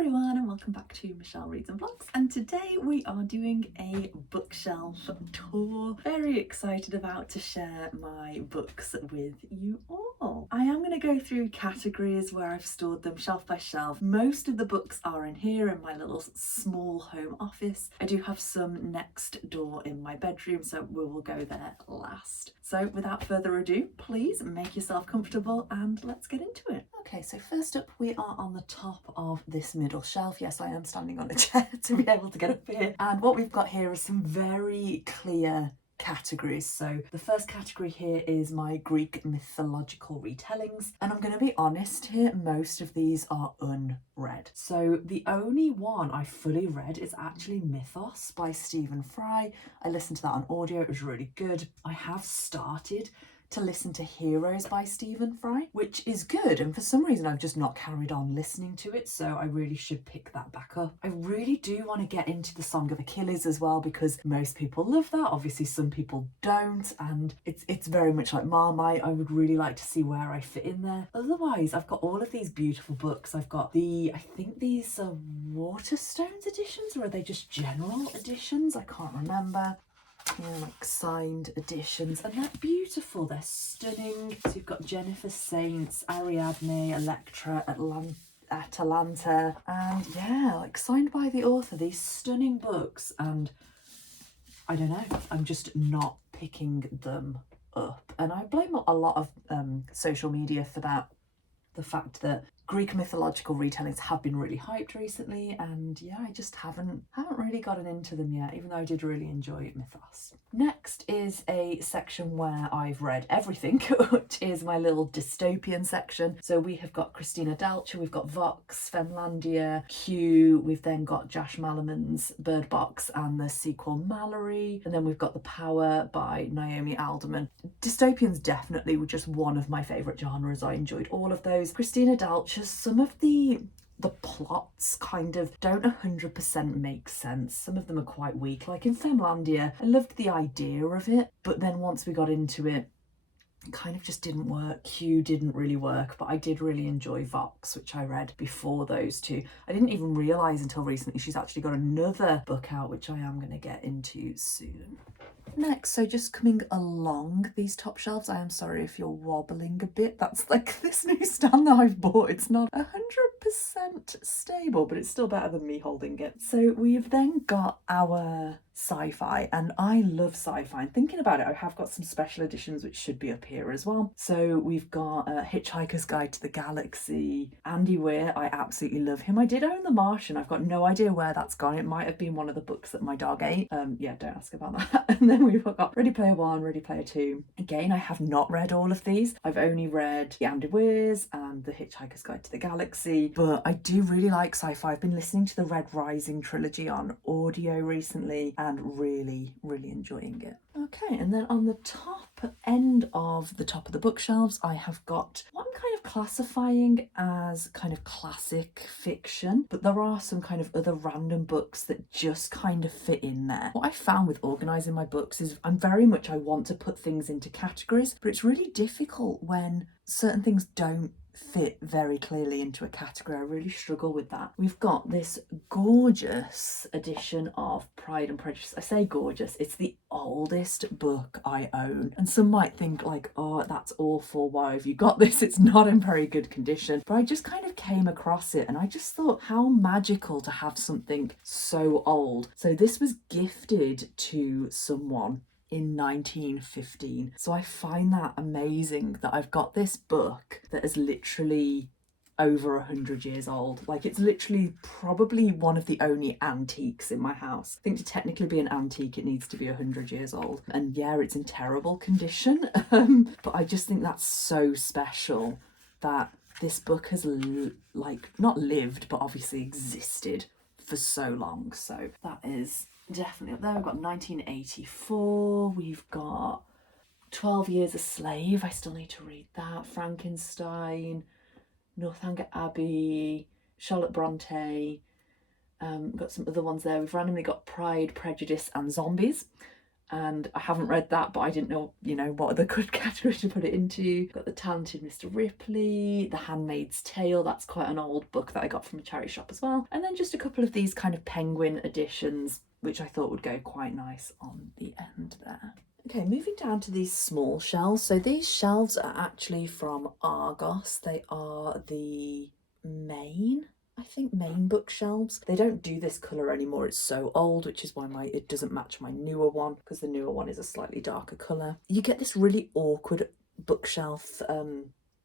everyone, and welcome back to Michelle Reads and Vlogs, and today we are doing a bookshelf tour. Very excited about to share my books with you all. I am going to go through categories where I've stored them shelf by shelf. Most of the books are in here in my little small home office. I do have some next door in my bedroom, so we will go there last. So without further ado, please make yourself comfortable and let's get into it. Okay, so first up we are on the top of this middle shelf. Yes, I am standing on a chair to be able to get up here. And what we've got here is some very clear categories. So the first category here is my Greek mythological retellings, and I'm going to be honest here, most of these are unread. So the only one I fully read is actually Mythos by Stephen Fry. I listened to that on audio, it was really good. I have started to listen to Heroes by Stephen Fry, which is good, and for some reason I've just not carried on listening to it, so I really should pick that back up. I really do want to get into the Song of Achilles as well, because most people love that, obviously some people don't, and it's very much like Marmite. I would really like to see where I fit in there. Otherwise, I've got all of these beautiful books. I've got I think these are Waterstones editions, or are they just general editions? I can't remember. Like signed editions, and they're beautiful, they're stunning. So you've got Jennifer Saints, Ariadne, Electra, Atalanta, and yeah, like signed by the author, these stunning books, and I don't know, I'm just not picking them up. And I blame a lot of social media for that. The fact that Greek mythological retellings have been really hyped recently, and yeah, I just haven't really gotten into them yet, even though I did really enjoy Mythos. Next is a section where I've read everything, which is my little dystopian section. So we have got Christina Dalcher, we've got Vox, Femlandia, Q, we've then got Josh Malerman's Bird Box and the sequel Mallory, and then we've got The Power by Naomi Alderman. Dystopians definitely were just one of my favourite genres. I enjoyed all of those. Christina Dalcher, some of the plots kind of don't 100% make sense. Some of them are quite weak. Like in Femlandia, I loved the idea of it, but then once we got into it, it kind of just didn't work. Q didn't really work, but I did really enjoy Vox, which I read before those two. I didn't even realise until recently she's actually got another book out, which I am going to get into soon. Next, so just coming along these top shelves, I am sorry if you're wobbling a bit. That's like this new stand that I've bought. It's not 100% stable, but it's still better than me holding it. So we've then got our sci-fi, and I love sci-fi. And thinking about it, I have got some special editions which should be up here as well. So we've got Hitchhiker's Guide to the Galaxy, Andy Weir. I absolutely love him. I did own The Martian. I've got no idea where that's gone. It might have been one of the books that my dog ate. Yeah, don't ask about that. And then we've got Ready Player One, Ready Player Two. Again, I have not read all of these. I've only read the Andy Weirs and the Hitchhiker's Guide to the Galaxy, but I do really like sci-fi. I've been listening to the Red Rising trilogy on audio recently and really enjoying it. Okay, and then on the top end of the bookshelves, I have got what I'm kind of classifying as kind of classic fiction, but there are some kind of other random books that just kind of fit in there. What I found with organising my books is I want to put things into categories, but it's really difficult when certain things don't fit very clearly into a category. I really struggle with that. We've got this gorgeous edition of Pride and Prejudice. I say gorgeous, it's the oldest book I own, and some might think like, oh, that's awful, why have you got this? It's not in very good condition, but I just kind of came across it and I just thought how magical to have something so old. So this was gifted to someone in 1915. So I find that amazing that I've got this book that is literally over 100 years old. Like, it's literally probably one of the only antiques in my house. I think to technically be an antique it needs to be 100 years old, and yeah, it's in terrible condition, but I just think that's so special that this book has not lived, but obviously existed for so long. So that is definitely up there. We've got 1984, we've got 12 Years a Slave, I still need to read that, Frankenstein, Northanger Abbey, Charlotte Bronte, got some other ones there. We've randomly got Pride, Prejudice and Zombies, and I haven't read that, but I didn't know, you know, what other good category to put it into. Got The Talented Mr. Ripley, The Handmaid's Tale, that's quite an old book that I got from a charity shop as well. And then just a couple of these kind of penguin editions, which I thought would go quite nice on the end there. Okay, moving down to these small shelves. So these shelves are actually from Argos. They are the main bookshelves. They don't do this colour anymore, it's so old, which is why it doesn't match my newer one, because the newer one is a slightly darker colour. You get this really awkward bookshelf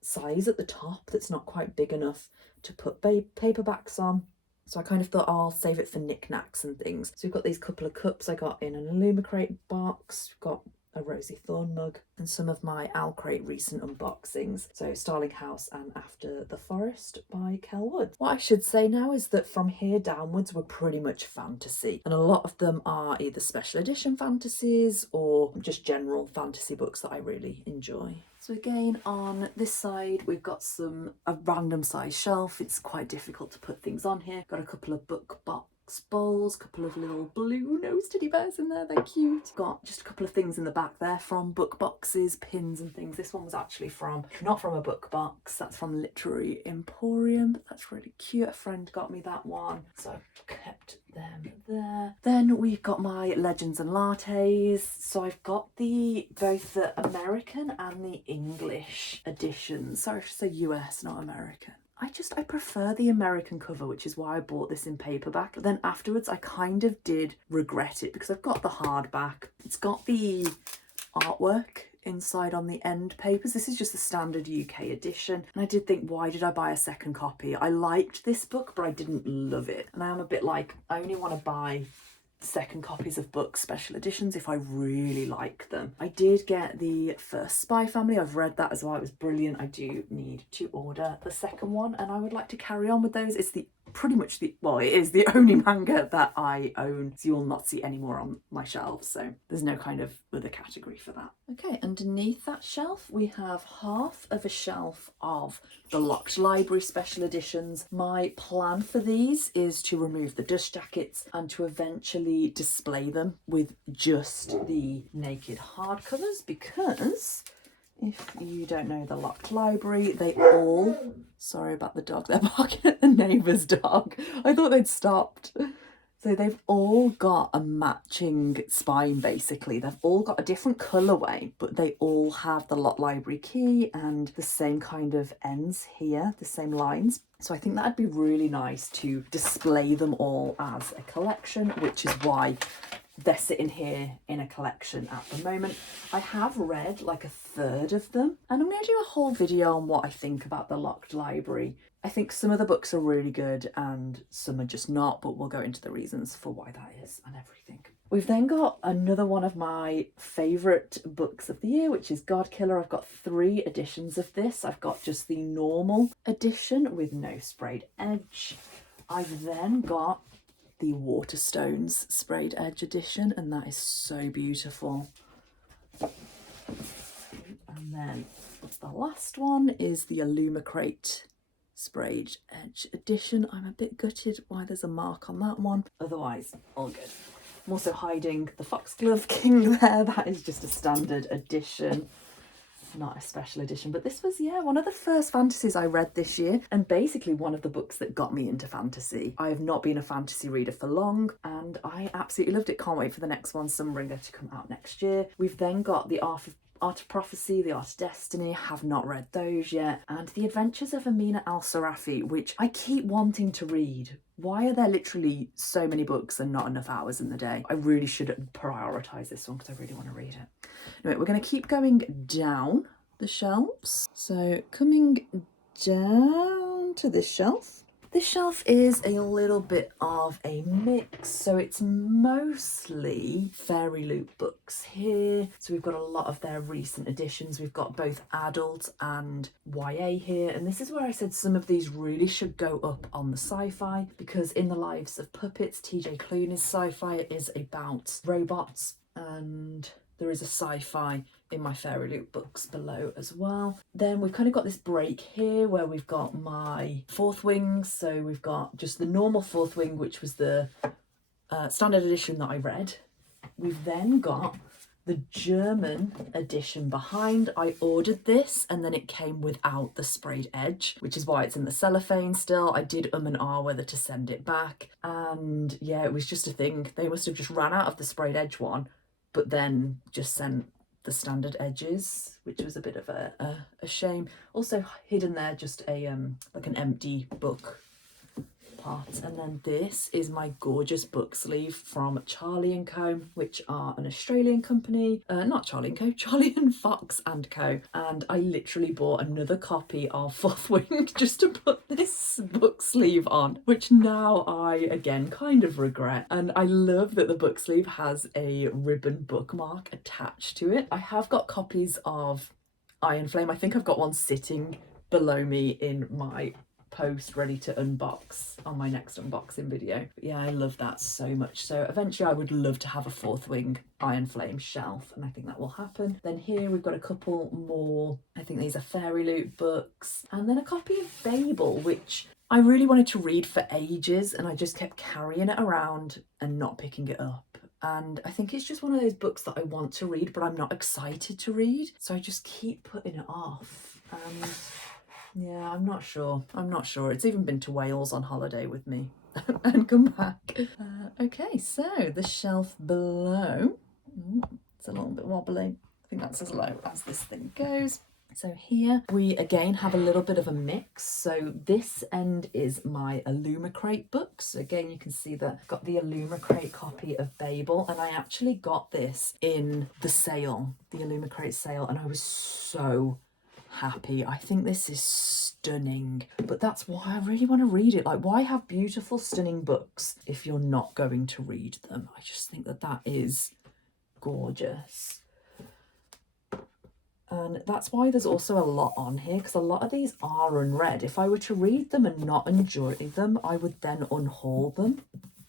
size at the top that's not quite big enough to put paperbacks on. So I kind of thought, oh, I'll save it for knickknacks and things. So we've got these couple of cups I got in an Illumicrate box. We've got a Rosie Thorn mug and some of my Owlcrate recent unboxings. So Starling House and After the Forest by Kel Wood. What I should say now is that from here downwards we're pretty much fantasy, and a lot of them are either special edition fantasies or just general fantasy books that I really enjoy. So again, on this side, we've got a random size shelf. It's quite difficult to put things on here. Got a couple of book box bowls, a couple of little blue nose teddy bears in there, they're cute. Got just a couple of things in the back there from book boxes, pins and things. This one was actually not from a book box, that's from Literary Emporium, but that's really cute. A friend got me that one, so I've kept them there. Then we've got my Legends and Lattes. So I've got both the American and the English editions. Sorry, I should say US, not American. I prefer the American cover, which is why I bought this in paperback. But then afterwards, I kind of did regret it because I've got the hardback. It's got the artwork inside on the end papers. This is just the standard UK edition. And I did think, why did I buy a second copy? I liked this book, but I didn't love it. And I am a bit like, I only want to buy second copies of books, special editions, if I really like them. I did get the first Spy Family. I've read that as well. It was brilliant. I do need to order the second one, and I would like to carry on with those. It's it is the only manga that I own, so you will not see any more on my shelves, so there's no kind of other category for that. Okay, underneath that shelf we have half of a shelf of the Locked Library special editions. My plan for these is to remove the dust jackets and to eventually display them with just the naked hardcovers, because if you don't know the Locked Library, sorry about the dog, they're barking at the neighbour's dog. I thought they'd stopped. So they've all got a matching spine, basically. They've all got a different colourway, but they all have the Locked Library key and the same kind of ends here, the same lines. So I think that'd be really nice to display them all as a collection, which is why they're sitting here in a collection at the moment. I have read like a third of them, and I'm going to do a whole video on what I think about the Locked Library. I think some of the books are really good and some are just not, but we'll go into the reasons for why that is and everything. We've then got another one of my favourite books of the year, which is Godkiller. I've got 3 editions of this. I've got just the normal edition with no sprayed edge. I've then got the Waterstones sprayed edge edition, and that is so beautiful. And then the last one is the Illumicrate sprayed edge edition. I'm a bit gutted why there's a mark on that one. Otherwise, all good. I'm also hiding the Foxglove King there. That is just a standard edition, not a special edition. But this was, yeah, one of the first fantasies I read this year, and basically one of the books that got me into fantasy. I have not been a fantasy reader for long, and I absolutely loved it. Can't wait for the next one, Sumringer, to come out next year. We've then got the Art of Prophecy, The Art of Destiny, have not read those yet, and The Adventures of Amina Al-Sarafi, which I keep wanting to read. Why are there literally so many books and not enough hours in the day? I really should prioritise this one because I really want to read it. Anyway, we're going to keep going down the shelves. So coming down to this shelf. This shelf is a little bit of a mix, so it's mostly Fairy Loot books here. So we've got a lot of their recent editions. We've got both adult and YA here, and this is where I said some of these really should go up on the sci-fi, because In the Lives of Puppets, TJ Clooney's sci-fi is about robots, and there is a sci-fi in my Fairy Loot books below as well. Then we've kind of got this break here where we've got my Fourth Wings. So we've got just the normal Fourth Wing, which was the standard edition that I read. We've then got the German edition behind. I ordered this and then it came without the sprayed edge, which is why it's in the cellophane still. I did and ah whether to send it back, and yeah, it was just a thing. They must have just ran out of the sprayed edge one, but then just sent the standard edges, which was a bit of a shame. Also hidden there just a like an empty book part. And then this is my gorgeous book sleeve from Charlie & Co, which are an Australian company. Not Charlie & Co, Charlie & Fox & Co. And I literally bought another copy of Fourth Wing just to put this book sleeve on, which now I again kind of regret. And I love that the book sleeve has a ribbon bookmark attached to it. I have got copies of Iron Flame. I think I've got one sitting below me in my post ready to unbox on my next unboxing video. But yeah, I love that so much. So eventually I would love to have a Fourth Wing Iron Flame shelf, and I think that will happen. Then here we've got a couple more, I think these are Fairy Loot books, and then a copy of Babel, which I really wanted to read for ages and I just kept carrying it around and not picking it up. And I think it's just one of those books that I want to read but I'm not excited to read, so I just keep putting it off. And yeah, I'm not sure. It's even been to Wales on holiday with me and come back. Okay, so the shelf below. It's a little bit wobbly. I think that's as low as this thing goes. So here we again have a little bit of a mix. So this end is my Illumicrate books. So again, you can see that I've got the Illumicrate copy of Babel, and I actually got this in the sale, the Illumicrate sale, and I was so happy. I think this is stunning, but that's why I really want to read it. Like, why have beautiful, stunning books if you're not going to read them? I just think that that is gorgeous. And that's why there's also a lot on here, because a lot of these are unread. If I were to read them and not enjoy them, I would then unhaul them.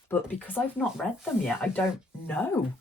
But because I've not read them yet, I don't know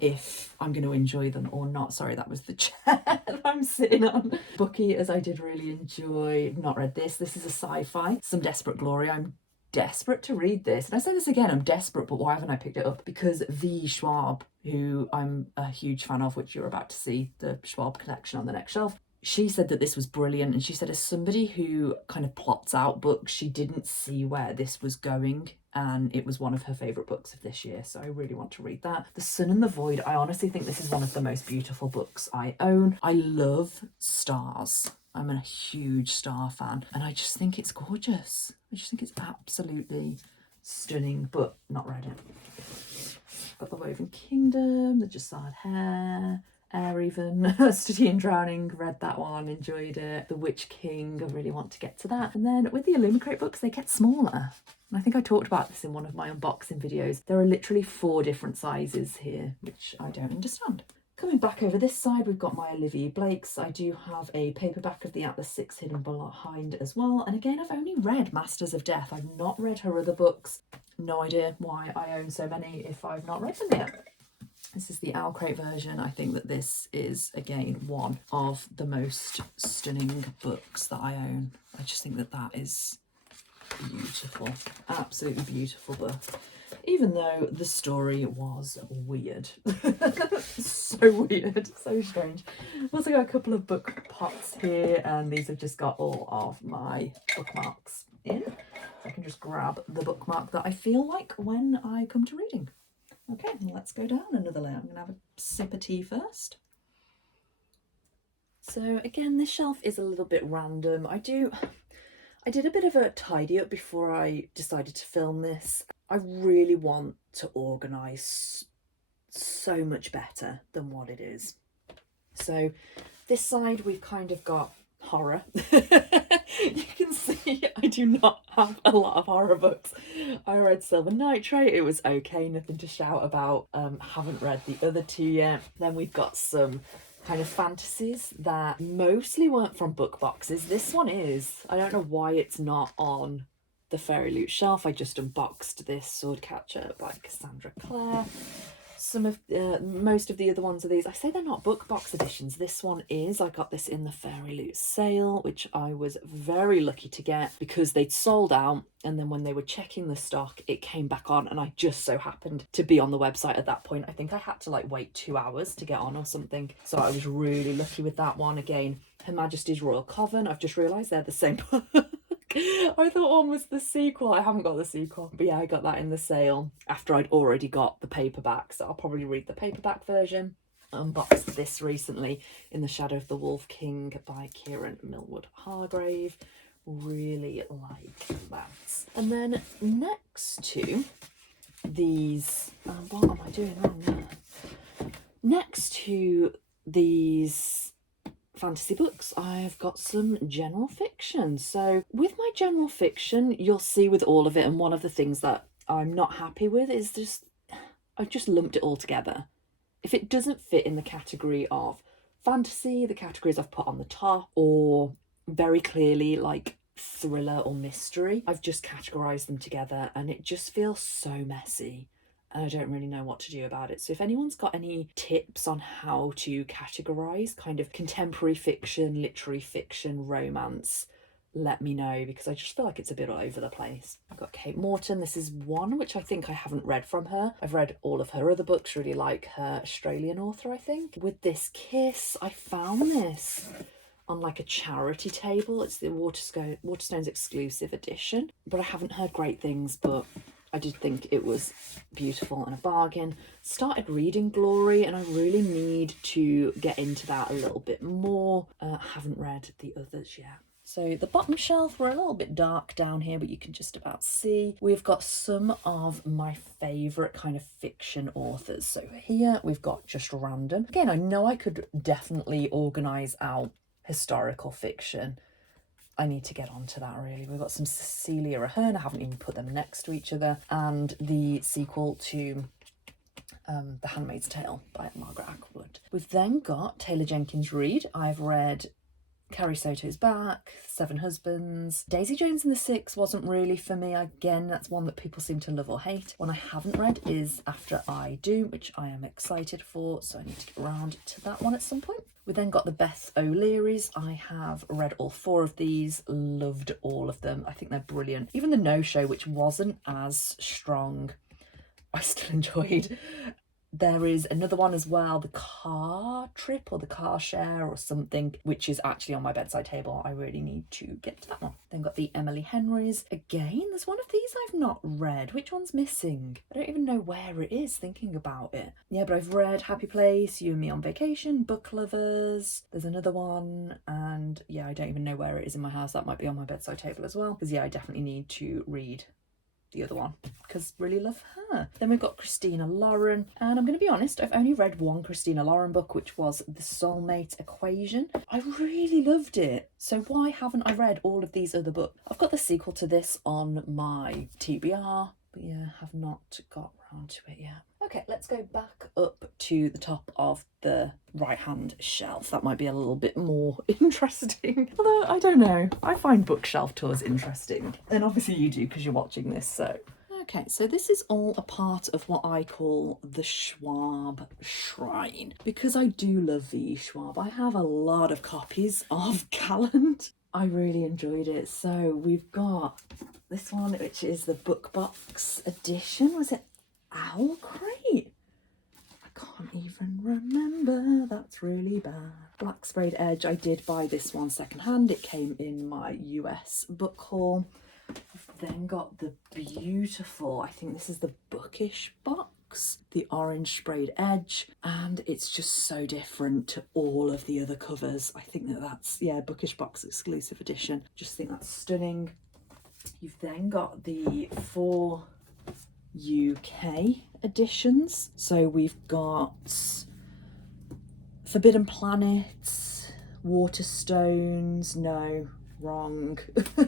if I'm going to enjoy them or not. Sorry, that was the chair that I'm sitting on. Bookie, as I did really enjoy. Not read this. This is a sci-fi, Some Desperate Glory. I'm desperate to read this. And I say this again, I'm desperate, but why haven't I picked it up? Because V. Schwab, who I'm a huge fan of, which you're about to see the Schwab collection on the next shelf, she said that this was brilliant. And she said, as somebody who kind of plots out books, she didn't see where this was going. And it was one of her favourite books of this year. So I really want to read that. The Sun and the Void. I honestly think this is one of the most beautiful books I own. I love stars. I'm a huge star fan. And I just think it's gorgeous. I just think it's absolutely stunning, but not read it. Got the Woven Kingdom, the Jasad Hair, Air even, Study in Drowning, read that one, enjoyed it. The Witch King, I really want to get to that. And then with the Illumicrate books, they get smaller. And I think I talked about this in one of my unboxing videos. There are literally 4 different sizes here, which I don't understand. Coming back over this side, we've got my Olivia Blakes. I do have a paperback of the Atlas 6 hidden behind as well. And again, I've only read Masters of Death. I've not read her other books. No idea why I own so many if I've not read them yet. This is the Owlcrate version. I think that this is, again, one of the most stunning books that I own. I just think that that is beautiful. Absolutely beautiful book. Even though the story was weird. So weird, so strange. I've also got a couple of book pots here, and these have just got all of my bookmarks in. I can just grab the bookmark that I feel like when I come to reading. Okay, let's go down another layer. I'm going to have a sip of tea first. So again, this shelf is a little bit random. I did a bit of a tidy up before I decided to film this. I really want to organise so much better than what it is. So this side we've kind of got horror. You can see I do not have a lot of horror books. I read Silver Nitrate, it was okay, nothing to shout about. Haven't read the other 2 yet. Then we've got some kind of fantasies that mostly weren't from book boxes. This one is. I don't know why it's not on the Fairy Loot shelf. I just unboxed this Swordcatcher by Cassandra Clare. Some of most of the other ones are these. I say they're not book box editions. This one is. I got this in the Fairy Loot sale, which I was very lucky to get because they'd sold out, and then when they were checking the stock it came back on, and I just so happened to be on the website at that point. I think I had to like wait 2 hours to get on or something, so I was really lucky with that one. Again, Her Majesty's Royal Coven. I've just realised they're the same book. I thought one was the sequel. I haven't got the sequel. But yeah, I got that in the sale after I'd already got the paperback, so I'll probably read the paperback version. I unboxed this recently, In the Shadow of the Wolf King by Kieran Millwood Hargrave. Really like that. And then next to these... what am I doing wrong there? Next to these fantasy books, I've got some general fiction. So with my general fiction, you'll see with all of it, and one of the things that I'm not happy with is just I've just lumped it all together. If it doesn't fit in the category of fantasy, the categories I've put on the top, or very clearly like thriller or mystery, I've just categorized them together, and it just feels so messy. And I don't really know what to do about it. So if anyone's got any tips on how to categorize kind of contemporary fiction, literary fiction, romance, let me know, because I just feel like it's a bit all over the place. I've got Kate Morton. This is one which I think I haven't read from her. I've read all of her other books, really like her Australian author, I think. With This Kiss, I found this on like a charity table. It's the Waterstones exclusive edition, but I haven't heard great things, but I did think it was beautiful and a bargain. Started reading Glory, and I really need to get into that a little bit more. Haven't read the others yet. So the bottom shelf, we're a little bit dark down here, but you can just about see. We've got some of my favourite kind of fiction authors. So here we've got just random. Again, I know I could definitely organise out historical fiction. I need to get onto that really. We've got some Cecilia Ahern, I haven't even put them next to each other, and the sequel to The Handmaid's Tale by Margaret Atwood. We've then got Taylor Jenkins Reid. I've read Carrie Soto's Back, Seven Husbands. Daisy Jones and the Six wasn't really for me. Again, that's one that people seem to love or hate. One I haven't read is After I Do, which I am excited for, so I need to get around to that one at some point. We then got the Beth O'Learys. I have read all 4 of these, loved all of them. I think they're brilliant. Even the No Show, which wasn't as strong, I still enjoyed. There is another one as well, The Car Trip or The Car Share or something, which is actually on my bedside table. I really need to get to that one. Then got the Emily Henrys. Again, there's one of these I've not read. Which one's missing? I don't even know where it is, thinking about it. Yeah, but I've read Happy Place, You and Me on Vacation, Book Lovers. There's another one, and yeah, I don't even know where it is in my house. That might be on my bedside table as well, because yeah, I definitely need to read the other one because really love her. Then we've got Christina Lauren, and I'm going to be honest, I've only read one Christina Lauren book, which was The Soulmate Equation. I really loved it, so why haven't I read all of these other books? I've got the sequel to this on my TBR, but yeah, have not got round to it yet. Okay, let's go back up to the top of the right hand shelf. That might be a little bit more interesting. Although, I don't know, I find bookshelf tours interesting. And obviously you do because you're watching this, so. Okay, so this is all a part of what I call the Schwab Shrine. Because I do love V.E. Schwab, I have a lot of copies of Calland. I really enjoyed it. So we've got this one, which is the book box edition. Was it Owl Crate? I can't even remember. That's really bad. Black Sprayed Edge. I did buy this one secondhand. It came in my US book haul. I've then got the beautiful, I think this is the Bookish box, the Orange Sprayed Edge, and it's just so different to all of the other covers. I think that's, yeah, Bookish box exclusive edition. Just think that's stunning. You've then got the 4 UK editions. So we've got Forbidden Planet, Waterstones, no, wrong,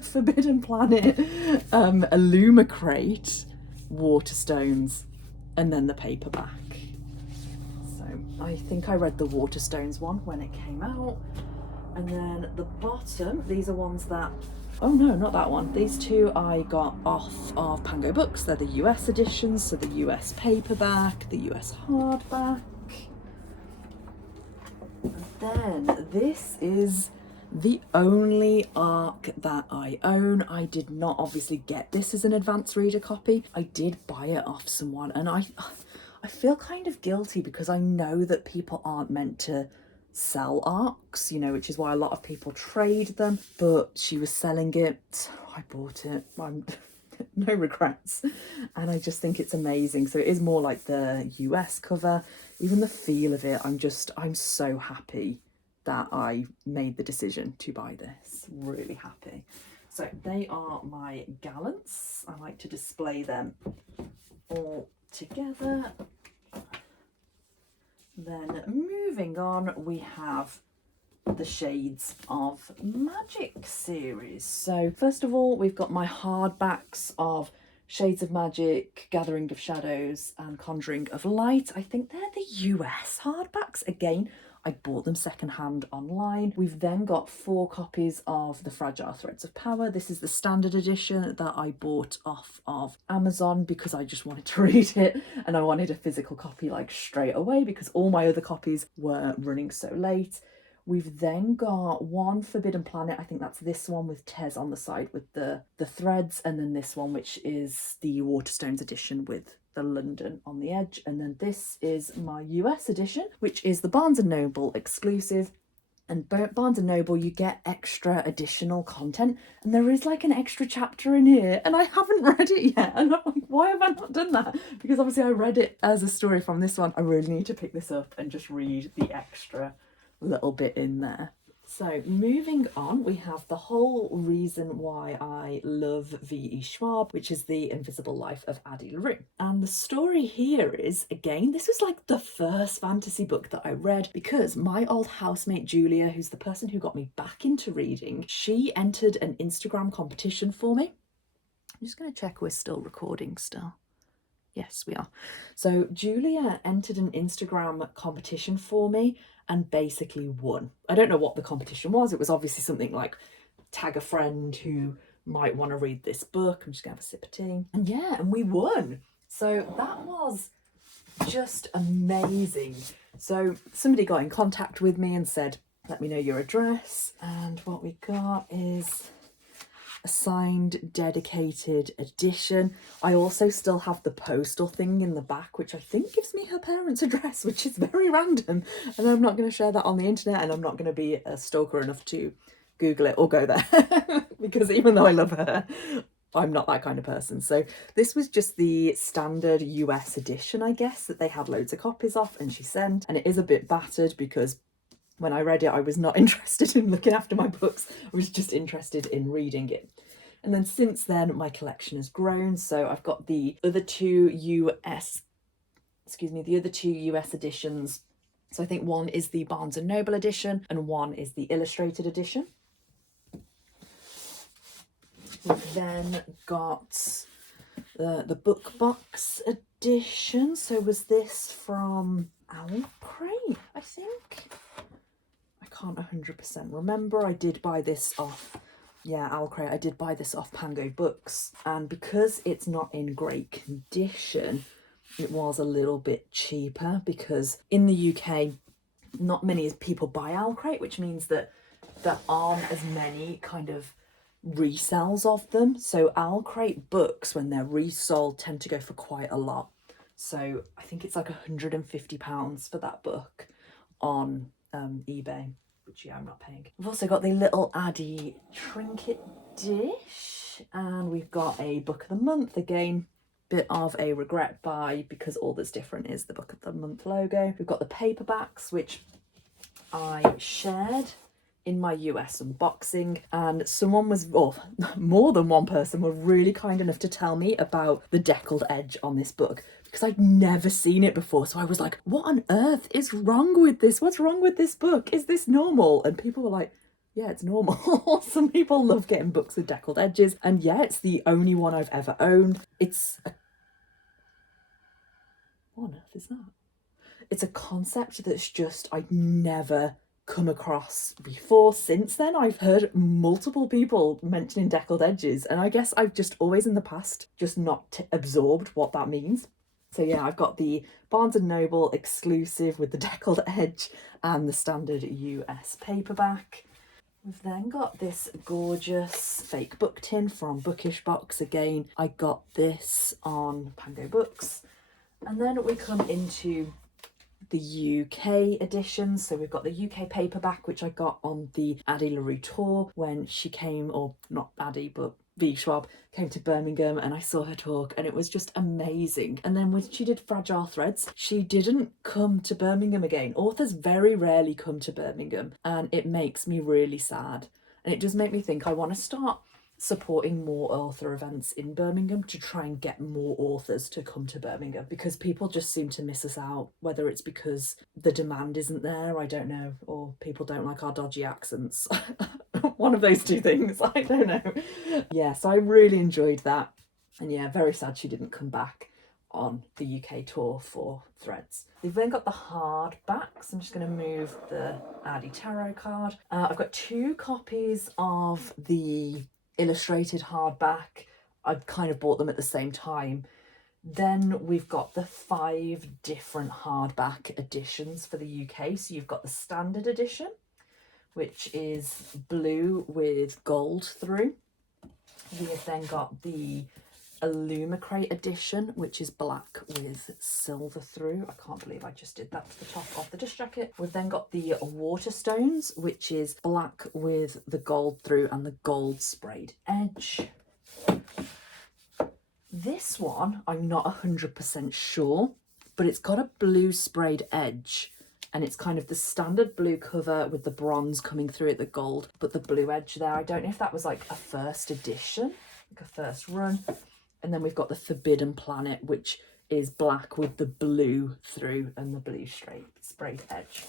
Forbidden Planet, Illumicrate, Waterstones, and then the paperback. So I think I read the Waterstones one when it came out. And then the bottom, these are ones that Oh no, not that one. These two I got off of Pango Books. They're the US editions, so the US paperback, the US hardback. And then this is the only ARC that I own. I did not obviously get this as an advanced reader copy. I did buy it off someone, and I feel kind of guilty because I know that people aren't meant to sell ARCs, you know, which is why a lot of people trade them, but she was selling it, so I bought it. I'm no regrets, and I just think it's amazing. So it is more like the US cover, even the feel of it. I'm so happy that I made the decision to buy this. Really happy. So they are my gallants. I like to display them all together. Then moving on, we have the Shades of Magic series. So first of all, we've got my hardbacks of Shades of Magic, Gathering of Shadows and Conjuring of Light. I think they're the US hardbacks. Again, I bought them secondhand online. We've then got 4 copies of The Fragile Threads of Power. This is the standard edition that I bought off of Amazon because I just wanted to read it, and I wanted a physical copy like straight away because all my other copies were running so late. We've then got 1 Forbidden Planet. I think that's this one with Tez on the side with the threads, and then this one which is the Waterstones edition with the London on the edge. And then this is my US edition, which is the Barnes & Noble exclusive. And Barnes & Noble, you get extra additional content, and there is like an extra chapter in here, and I haven't read it yet, and I'm like, why have I not done that? Because obviously I read it as a story from this one. I really need to pick this up and just read the extra little bit in there. So moving on, we have the whole reason why I love V.E. Schwab, which is The Invisible Life of Addie LaRue. And the story here is, again, this was like the first fantasy book that I read because my old housemate Julia, who's the person who got me back into reading, she entered an Instagram competition for me. I'm just going to check we're still recording still. Yes, we are. So Julia entered an Instagram competition for me and basically won. I don't know what the competition was. It was obviously something like tag a friend who might want to read this book. I'm just gonna have a sip of tea. And yeah, and we won. So that was just amazing. So somebody got in contact with me and said, let me know your address. And what we got is a signed dedicated edition. I also still have the postal thing in the back, which I think gives me her parents' address, which is very random, and I'm not going to share that on the internet, and I'm not going to be a stalker enough to Google it or go there because even though I love her, I'm not that kind of person. So this was just the standard US edition, I guess, that they had loads of copies of and she sent, and it is a bit battered because when I read it, I was not interested in looking after my books. I was just interested in reading it. And then since then, my collection has grown. So I've got the other two US editions. So I think one is the Barnes & Noble edition and one is the illustrated edition. We've then got the book box edition. So was this from Owl Crate, I think? Can't 100% remember. I did buy this off, Owl Crate. I did buy this off Pango Books, and because it's not in great condition, it was a little bit cheaper because in the UK, not many people buy Owl Crate, which means that there aren't as many kind of resells of them. So Owl Crate books, when they're resold, tend to go for quite a lot. So I think it's like £150 for that book on eBay, which I'm not paying. We've also got the little Addie trinket dish, and we've got a book of the month. Again, bit of a regret buy because all that's different is the book of the month logo. We've got the paperbacks, which I shared in my US unboxing, and someone was, or more than one person, were really kind enough to tell me about the deckled edge on this book because I'd never seen it before. So I was like, what on earth is wrong with this? What's wrong with this book? Is this normal? And people were like, yeah, it's normal. Some people love getting books with deckled edges, and yeah, it's the only one I've ever owned. What on earth is that? It's a concept that's just, I'd never come across before. Since then, I've heard multiple people mentioning deckled edges, and I guess I've just always in the past just not absorbed what that means. So yeah, I've got the Barnes & Noble exclusive with the deckled edge and the standard US paperback. We've then got this gorgeous fake book tin from Bookish Box. Again, I got this on Pango Books. And then we come into the UK edition. So we've got the UK paperback, which I got on the Addie LaRue tour when she came, or not Addie, but V Schwab came to Birmingham, and I saw her talk and it was just amazing. And then when she did Fragile Threads, she didn't come to Birmingham again. Authors very rarely come to Birmingham, and it makes me really sad. And it does make me think I want to start supporting more author events in Birmingham to try and get more authors to come to Birmingham, because people just seem to miss us out, whether it's because the demand isn't there, I don't know, or people don't like our dodgy accents. One of those two things, I don't know. Yeah, so I really enjoyed that. And yeah, very sad she didn't come back on the UK tour for Threads. We've then got the hardbacks. I'm just going to move the Addie Tarot card. I've got 2 copies of the illustrated hardback. I kind of bought them at the same time. Then we've got the 5 different hardback editions for the UK. So you've got the standard edition, which is blue with gold through. We have then got the Illumicrate edition, which is black with silver through. I can't believe I just did that to the top of the dish jacket. We've then got the Waterstones, which is black with the gold through and the gold sprayed edge. This one, I'm not 100% sure, but it's got a blue sprayed edge, and it's kind of the standard blue cover with the bronze coming through at the gold, but the blue edge there. I don't know if that was like a first edition, like a first run. And then we've got the Forbidden Planet, which is black with the blue through and the blue sprayed edge.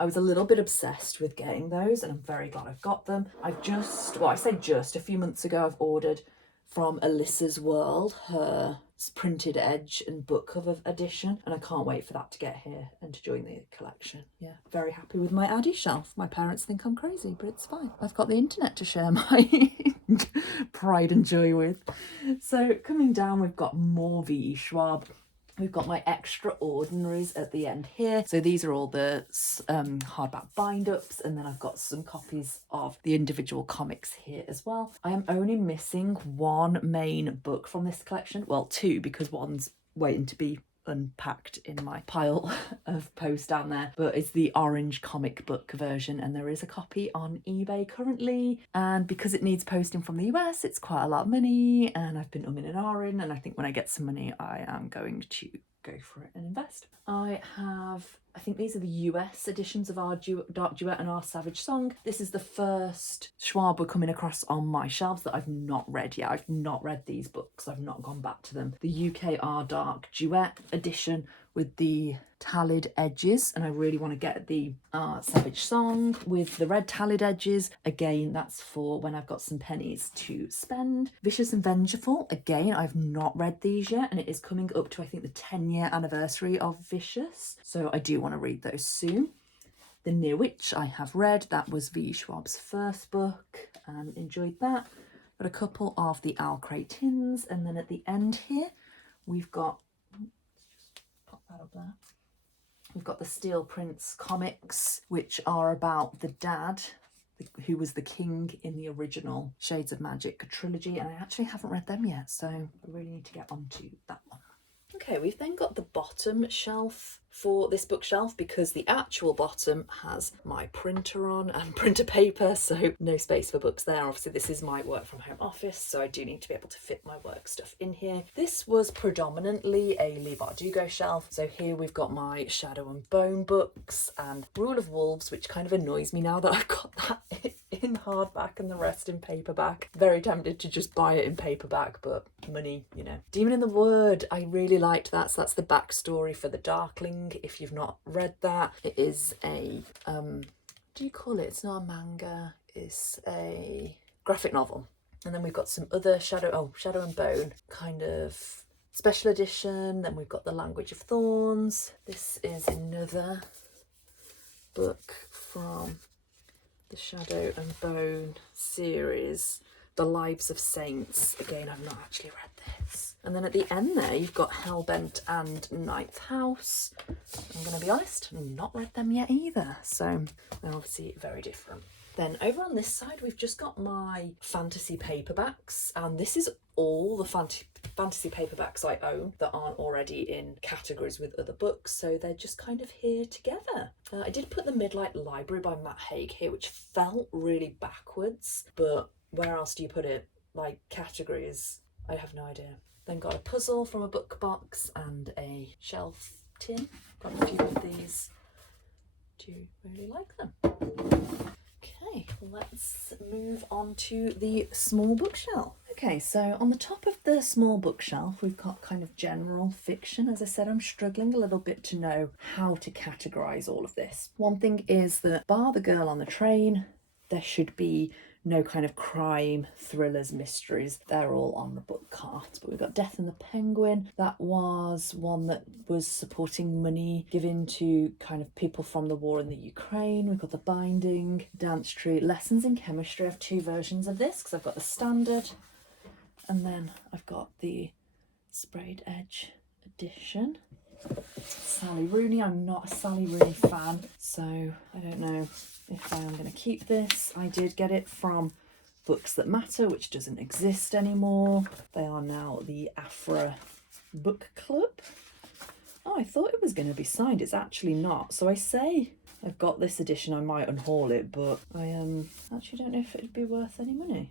I was a little bit obsessed with getting those, and I'm very glad I've got them. A few months ago, I've ordered from Alyssa's World her printed edge and book cover edition, and I can't wait for that to get here and to join the collection. Yeah, very happy with my Addie shelf. My parents think I'm crazy, but it's fine. I've got the internet to share my pride and joy with. So coming down, we've got more V Schwab. We've got my extraordinaries at the end here. So these are all the hardback bind-ups, and then I've got some copies of the individual comics here as well. I am only missing 1 main book from this collection. Well, 2, because one's waiting to be unpacked in my pile of posts down there, but it's the orange comic book version, and there is a copy on eBay currently, and because it needs posting from the US, it's quite a lot of money, and I've been umming and ahhing, and I think when I get some money I am going to go for it and invest. I think these are the US editions of Our Dark Duet and Our Savage Song. This is the first Schwab we're coming across on my shelves that I've not read yet. I've not read these books. I've not gone back to them. The UK Our Dark Duet edition with the tallied edges, and I really want to get the Savage Song with the red tallied edges. Again, that's for when I've got some pennies to spend. Vicious and Vengeful, again, I've not read these yet, and it is coming up to, I think, the 10-year anniversary of Vicious, so I do want to read those soon. The Near Witch I have read. That was V Schwab's first book, and enjoyed that. Got a couple of the Owl Crate tins, and then at the end here we've got, pop that up there, we've got the Steel Prince comics, which are about the dad who was the king in the original Shades of Magic trilogy, and I actually haven't read them yet, so I really need to get onto that one. Okay, we've then got the bottom shelf for this bookshelf, because the actual bottom has my printer on and printer paper, so no space for books there. Obviously this is my work from home office, so I do need to be able to fit my work stuff in here. This was predominantly a Leigh Bardugo shelf, so here we've got my Shadow and Bone books and Rule of Wolves, which kind of annoys me now that I've got that in hardback and the rest in paperback. Very tempted to just buy it in paperback, but money, you know. Demon in the Wood, I really liked that. So that's the backstory for the Darkling. If you've not read that, it is a what do you call it? It's not a manga, it's a graphic novel. And then we've got some other Shadow and Bone kind of special edition. Then we've got the Language of Thorns. This is another book from the Shadow and Bone series, The Lives of Saints. Again, I've not actually read this. And then at the end there, you've got Hellbent and Ninth House. I'm going to be honest, not read them yet either. So they're obviously very different. Then over on this side, we've just got my fantasy paperbacks, and this is all the fantasy paperbacks I own that aren't already in categories with other books, so they're just kind of here together. I did put the Midnight Library by Matt Haig here, which felt really backwards, but where else do you put it? Like categories, I have no idea. Then got a puzzle from a book box and a shelf tin. Got a few of these. Do really like them. Okay, let's move on to the small bookshelf. Okay, so on the top of the small bookshelf, we've got kind of general fiction. As I said, I'm struggling a little bit to know how to categorise all of this. One thing is that bar the girl on the train, there should be no kind of crime, thrillers, mysteries. They're all on the book cart. But we've got Death and the Penguin. That was one that was supporting money given to kind of people from the war in the Ukraine. We've got The Binding, Dance Tree, Lessons in Chemistry. I have two versions of this because I've got the standard and then I've got the sprayed edge edition. Sally Rooney. I'm not a Sally Rooney fan, so I don't know if I am going to keep this. I did get it from Books That Matter, which doesn't exist anymore. They are now the Afra Book Club. Oh, I thought it was going to be signed. It's actually not. So I say I've got this edition. I might unhaul it, but I actually don't know if it'd be worth any money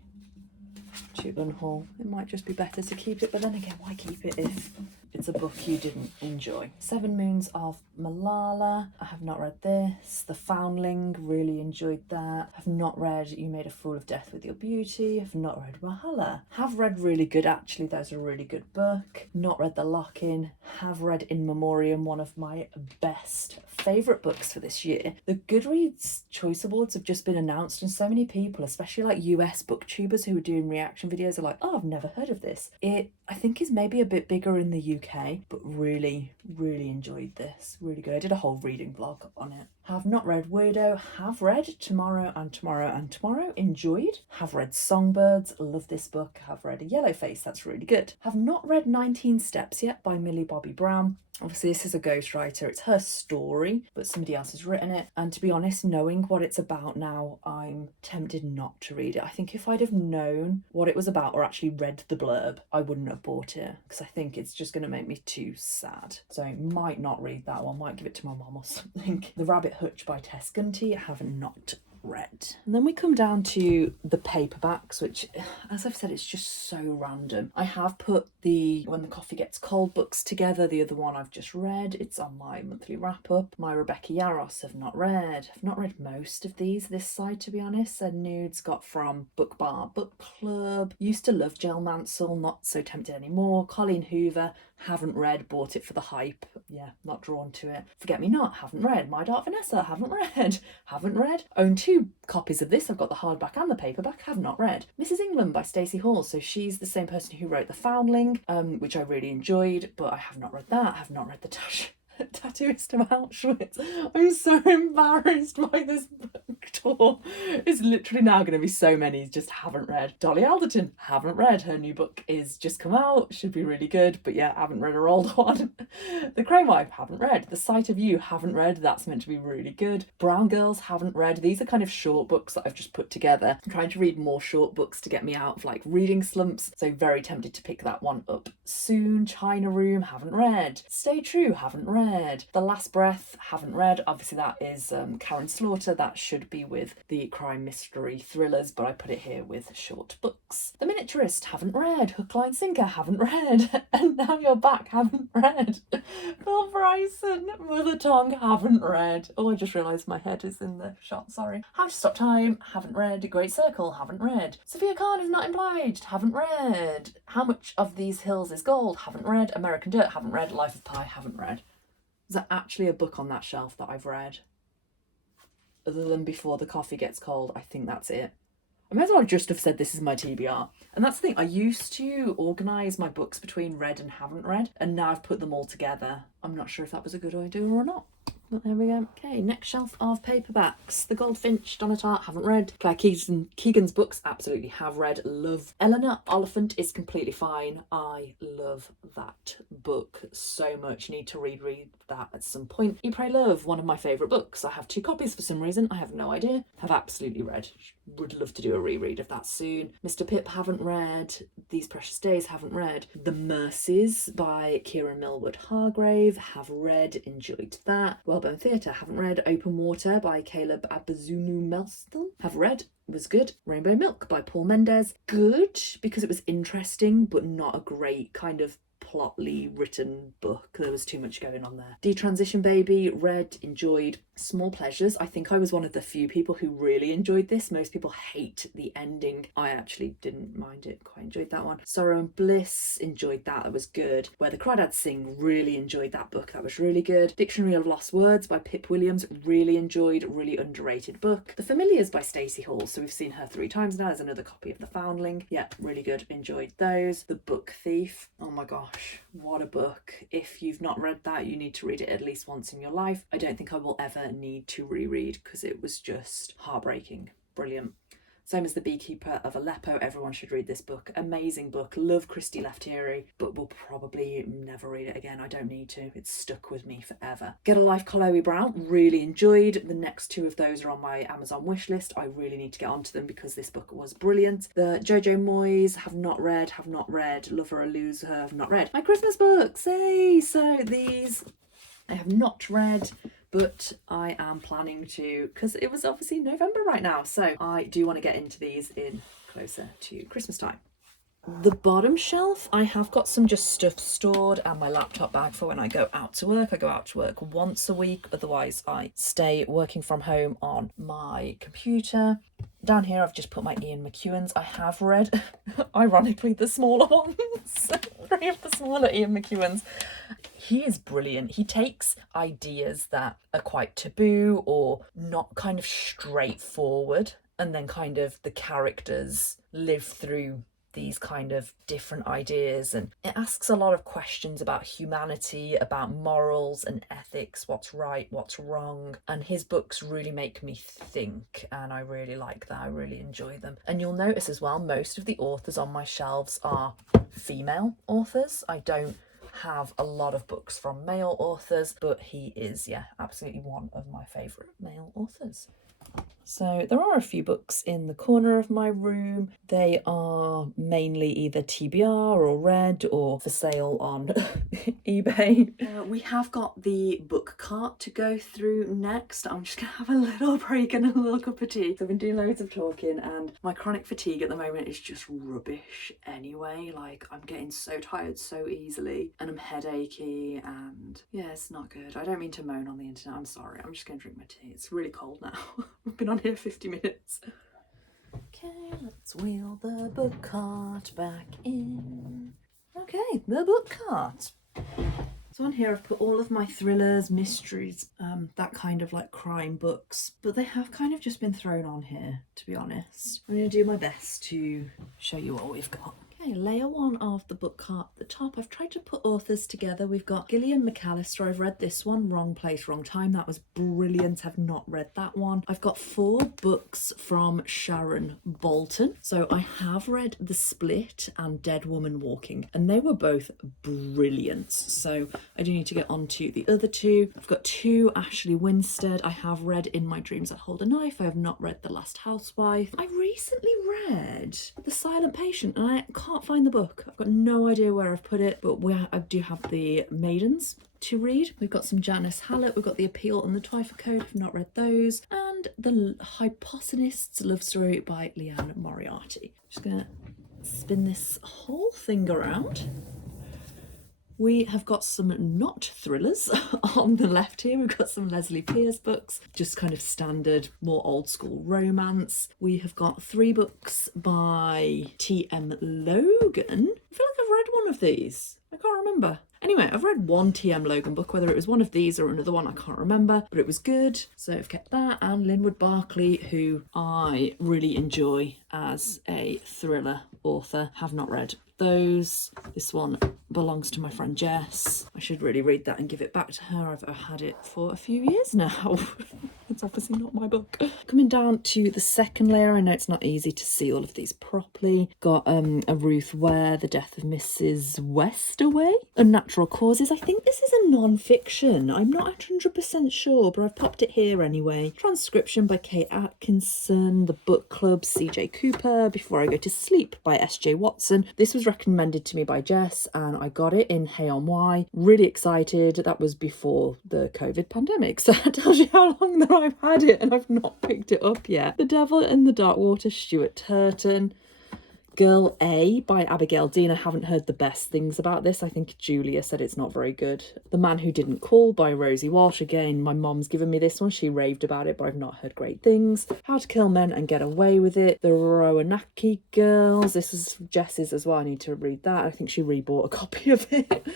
to unhaul. It might just be better to keep it, but then again, why keep it if it's a book you didn't enjoy? Seven Moons of Malala. I have not read this. The Foundling, really enjoyed that. Have not read You Made a Fool of Death with Your Beauty. Have not read Wahala. Have read Really Good, actually. That's a really good book. Not read The Lock-In. Have read In Memoriam, one of my best favourite books for this year. The Goodreads Choice Awards have just been announced, and so many people, especially like US booktubers who are doing reaction videos, are like, oh, I've never heard of this. It, I think, is maybe a bit bigger in the UK, but really enjoyed this. Really good. I did a whole reading vlog on it. Have not read Widow. Have read Tomorrow and Tomorrow and Tomorrow. Enjoyed. Have read Songbirds. Love this book. Have read A Yellow Face. That's really good. Have not read 19 Steps yet by Millie Bobby Brown. Obviously, this is a ghostwriter. It's her story, but somebody else has written it. And to be honest, knowing what it's about now, I'm tempted not to read it. I think if I'd have known what it was about or actually read the blurb, I wouldn't have bought it because I think it's just going to make me too sad. So I might not read that one. Might give it to my mum or something. The Rabbit Hutch by Tess Gunty. I have not read. And then we come down to the paperbacks, which, as I've said, it's just so random. I have put the When the Coffee Gets Cold books together. The other one I've just read. It's on my monthly wrap-up. My Rebecca Yarros have not read. I've not read most of these this side, to be honest. They're nudes got from Book Bar Book Club. Used to love Jill Mansell, not so tempted anymore. Colleen Hoover, haven't read, bought it for the hype. Yeah, not drawn to it. Forget Me Not, haven't read. My Dark Vanessa, haven't read. Haven't read. Own two copies of this. I've got the hardback and the paperback. Have not read. Mrs. England by Stacey Hall. So she's the same person who wrote The Foundling, which I really enjoyed, but I have not read that. I have not read The Tattooist of Auschwitz. I'm so embarrassed by this book tour. It's literally now going to be so many just haven't read. Dolly Alderton, haven't read. Her new book is just come out, should be really good, but yeah, haven't read her old one. The Crane Wife, haven't read. The Sight of You, haven't read. That's meant to be really good. Brown Girls, haven't read. These are kind of short books that I've just put together. I'm trying to read more short books to get me out of like reading slumps, so very tempted to pick that one up soon. China Room, haven't read. Stay True, haven't read. The Last Breath, haven't read. Obviously that is Karen Slaughter. That should be with the crime mystery thrillers, but I put it here with short books. The Miniaturist, haven't read. Hook, Line, Sinker, haven't read. And Now You're Back, haven't read. Phil Bryson, Mother Tongue, haven't read. Oh, I just realised my head is in the shot, sorry. How to Stop Time, haven't read. Great Circle, haven't read. Sophia Khan Is Not Obliged, haven't read. How Much of These Hills Is Gold, haven't read. American Dirt, haven't read. Life of Pi, haven't read. Is there actually a book on that shelf that I've read? Other than Before the Coffee Gets Cold, I think that's it. I might as well just have said this is my TBR. And that's the thing, I used to organise my books between read and haven't read, and now I've put them all together. I'm not sure if that was a good idea or not. But there we go. Okay, next shelf of paperbacks. The Goldfinch, Donna Tartt, haven't read. Claire Keegan's books, absolutely have read. Love. Eleanor Oliphant is completely fine. I love that book so much. Need to reread that at some point. Eat, Pray, Love, one of my favourite books. I have 2 copies for some reason. I have no idea. Have absolutely read. Would love to do a reread of that soon. Mr. Pip, haven't read. These Precious Days, haven't read. The Mercies by Kieran Millwood Hargrave, have read, enjoyed that. Wellbone Theatre, haven't read. Open Water by Caleb Abazunu Melston, have read, was good. Rainbow Milk by Paul Mendes, good because it was interesting but not a great kind of plotly written book. There was too much going on there. Detransition Baby, read, enjoyed. Small Pleasures, I think I was one of the few people who really enjoyed this. Most people hate the ending. I actually didn't mind it, quite enjoyed that one. Sorrow and Bliss, enjoyed that, that was good. Where the Crawdads Sing, really enjoyed that book, that was really good. Dictionary of Lost Words by Pip Williams, really enjoyed, really underrated book. The Familiars by Stacey Hall, so we've seen her 3 times now. There's another copy of The Foundling, yeah, really good, enjoyed those. The Book Thief, oh my gosh, what a book. If you've not read that, you need to read it at least once in your life. I don't think I will ever need to reread because it was just heartbreaking. Brilliant. Same as The Beekeeper of Aleppo. Everyone should read this book. Amazing book. Love Christy Leftieri, but will probably never read it again. I don't need to. It's stuck with me forever. Get a Life, Chloe Brown. Really enjoyed. The next 2 of those are on my Amazon wish list. I really need to get onto them because this book was brilliant. The Jojo Moyes, have not read. Love Her or Lose Her, have not read. My Christmas books, hey! So these I have not read, but I am planning to, because it was obviously November right now, so I do want to get into these in closer to Christmas time. The bottom shelf, I have got some just stuff stored and my laptop bag for when I go out to work. I go out to work once a week, otherwise I stay working from home on my computer. Down here I've just put my Ian McEwan's. I have read, ironically, the smaller ones. 3 of the smaller Ian McEwan's. He is brilliant. He takes ideas that are quite taboo or not kind of straightforward, and then kind of the characters live through these kind of different ideas, and it asks a lot of questions about humanity, about morals and ethics, what's right, what's wrong, and his books really make me think, and I really like that. I really enjoy them. And you'll notice as well, most of the authors on my shelves are female authors. I don't have a lot of books from male authors, but he is, yeah, absolutely one of my favourite male authors. So there are a few books in the corner of my room. They are mainly either TBR or read or for sale on eBay. We have got the book cart to go through next. I'm just gonna have a little break and a little cup of tea. So I've been doing loads of talking and my chronic fatigue at the moment is just rubbish anyway. Like, I'm getting so tired so easily and I'm headachy and yeah, it's not good. I don't mean to moan on the internet, I'm sorry. I'm just gonna drink my tea. It's really cold now. We've been on here 50 minutes. Okay, let's wheel the book cart back in. Okay, the book cart. So on here I've put all of my thrillers, mysteries, that kind of like crime books, but they have kind of just been thrown on here, to be honest. I'm going to do my best to show you what we've got. Okay, layer 1 of the book cart at the top. I've tried to put authors together. We've got Gillian McAllister. I've read this one, Wrong Place, Wrong Time. That was brilliant. I've not read that one. I've got 4 books from Sharon Bolton. So I have read The Split and Dead Woman Walking, and they were both brilliant. So I do need to get on to the other 2. I've got 2 Ashley Winstead. I have read In My Dreams I Hold a Knife. I have not read The Last Housewife. I recently read The Silent Patient and I can't find the book. I've got no idea where I've put it, but I do have The Maidens to read. We've got some Janice Hallett. We've got The Appeal and the Twyford Code. I've not read those. And The Hypotenust's Love Story by Leanne Moriarty. Just gonna spin this whole thing around. We have got some not thrillers on the left here. We've got some Leslie Pierce books, just kind of standard, more old school romance. We have got 3 books by T.M. Logan. I feel like I've read one of these. I can't remember. Anyway, I've read one T.M. Logan book, whether it was one of these or another one, I can't remember, but it was good. So I've kept that. And Linwood Barclay, who I really enjoy as a thriller author. Have not read those. This one belongs to my friend Jess. I should really read that and give it back to her. I've had it for a few years now. It's obviously not my book. Coming down to the second layer, I know it's not easy to see all of these properly. Got a Ruth Ware, The Death of Mrs. Westaway, Unnatural Causes. I think this is a non-fiction. I'm not 100% sure, but I've popped it here anyway. Transcription by Kate Atkinson, The Book Club, C.J. Cooper, Before I Go to Sleep by S.J. Watson. This was recommended to me by Jess and I got it in Hey on Why. Really excited. That was before the COVID pandemic, so that tells you how long that I've had it and I've not picked it up yet. The Devil in the Dark Water, Stuart Turton. Girl A by Abigail Dean. I haven't heard the best things about this. I think Julia said it's not very good. The Man Who Didn't Call by Rosie Walsh. Again, my mom's given me this one. She raved about it, but I've not heard great things. How to Kill Men and Get Away with It. The Roanoke Girls. This is Jess's as well. I need to read that. I think she rebought a copy of it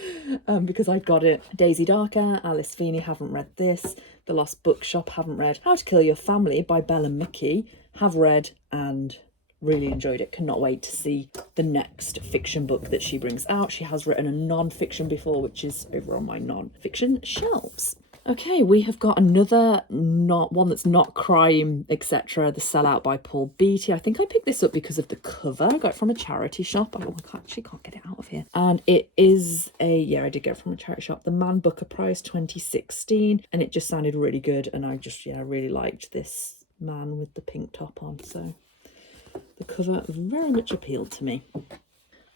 because I got it. Daisy Darker, Alice Feeney. Haven't read this. The Lost Bookshop. Haven't read. How to Kill Your Family by Bella Mickey. Have read and really enjoyed it. Cannot wait to see the next fiction book that she brings out. She has written a non-fiction before, which is over on my non-fiction shelves. Okay, we have got another one that's not crime, etc. The Sellout by Paul Beatty. I think I picked this up because of the cover. I got it from a charity shop. I actually can't get it out of here. And it is I did get it from a charity shop. The Man Booker Prize 2016. And it just sounded really good. And I just, really liked this man with the pink top on. So the cover very much appealed to me.